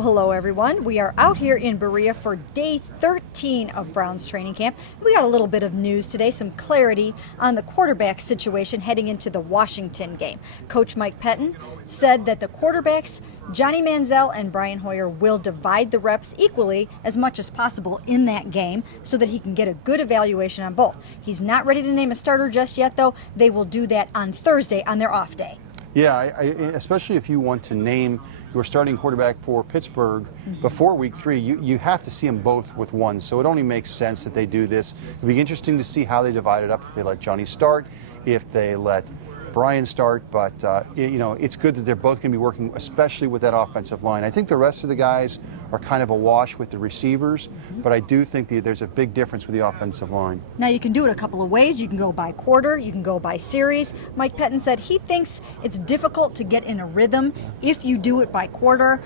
Well, hello everyone. We are out here in Berea for day 13 of Browns training camp. We got a little bit of news today, some clarity on the quarterback situation heading into the Washington game. Coach Mike Pettine said that the quarterbacks, Johnny Manziel and Brian Hoyer, will divide the reps equally as much as possible in that game so that he can get a good evaluation on both. He's not ready to name a starter just yet, though. They will do that on Thursday on their off day. Yeah, especially if you want to name your starting quarterback for Pittsburgh before week 3, you have to see them both with one. So it only makes sense that they do this. It'll be interesting to see how they divide it up, if they let Johnny start, if they let Brian start, but it's good that they're both going to be working, especially with that offensive line. I think the rest of the guys are kind of a wash with the receivers, but I do think there's a big difference with the offensive line. Now you can do it a couple of ways. You can go by quarter, you can go by series. Mike Pettine said he thinks it's difficult to get in a rhythm if you do it by quarter.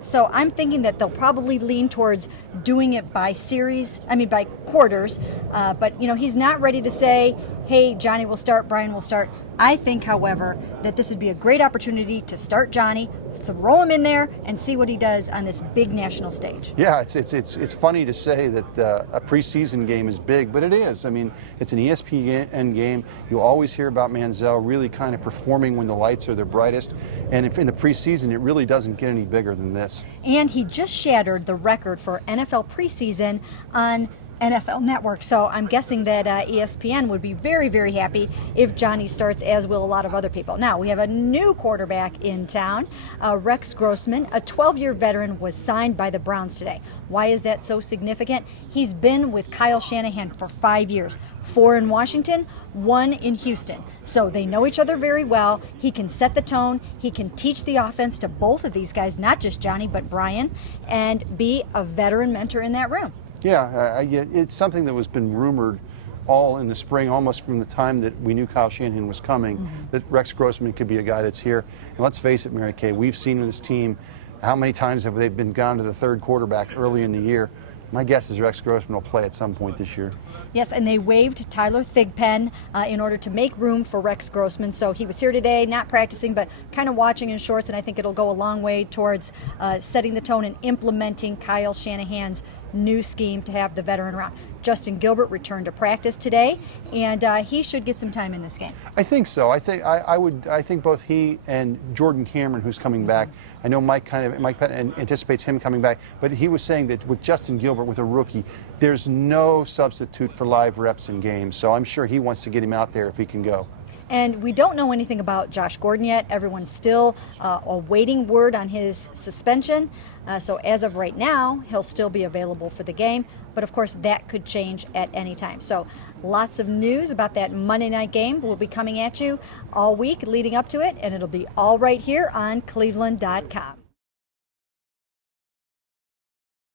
So I'm thinking that they'll probably lean towards doing it by by quarters. But he's not ready to say, hey, Johnny will start, Brian will start. I think, however, that this would be a great opportunity to start Johnny, throw him in there, and see what he does on this big national stage. Yeah, it's funny to say that a preseason game is big, but it is. I mean, it's an ESPN game. You always hear about Manziel really kind of performing when the lights are their brightest, and if in the preseason, it really doesn't get any bigger than this. And he just shattered the record for NFL preseason on NFL Network. So I'm guessing that ESPN would be very, very happy if Johnny starts, as will a lot of other people. Now, we have a new quarterback in town. Rex Grossman, a 12-year veteran, was signed by the Browns today. Why is that so significant? He's been with Kyle Shanahan for 5 years, 4 in Washington, 1 in Houston. So they know each other very well. He can set the tone. He can teach the offense to both of these guys, not just Johnny, but Brian, and be a veteran mentor in that room. Yeah, it's something that was been rumored all in the spring, almost from the time that we knew Kyle Shanahan was coming, that Rex Grossman could be a guy that's here. And let's face it, Mary Kay, we've seen with this team, how many times have they been gone to the third quarterback early in the year? My guess is Rex Grossman will play at some point this year. Yes, and they waived Tyler Thigpen in order to make room for Rex Grossman. So he was here today, not practicing, but kind of watching in shorts, and I think it'll go a long way towards setting the tone and implementing Kyle Shanahan's new scheme to have the veteran around. Justin Gilbert returned to practice today, and he should get some time in this game. I think so. I think both he and Jordan Cameron, who's coming back. I know Mike Pettine anticipates him coming back, but he was saying that with Justin Gilbert, with a rookie, there's no substitute for live reps in games. So I'm sure he wants to get him out there if he can go. And we don't know anything about Josh Gordon yet. Everyone's still awaiting word on his suspension. So as of right now, he'll still be available for the game. But of course, that could change at any time. So lots of news about that Monday night game will be coming at you all week leading up to it. And it'll be all right here on cleveland.com.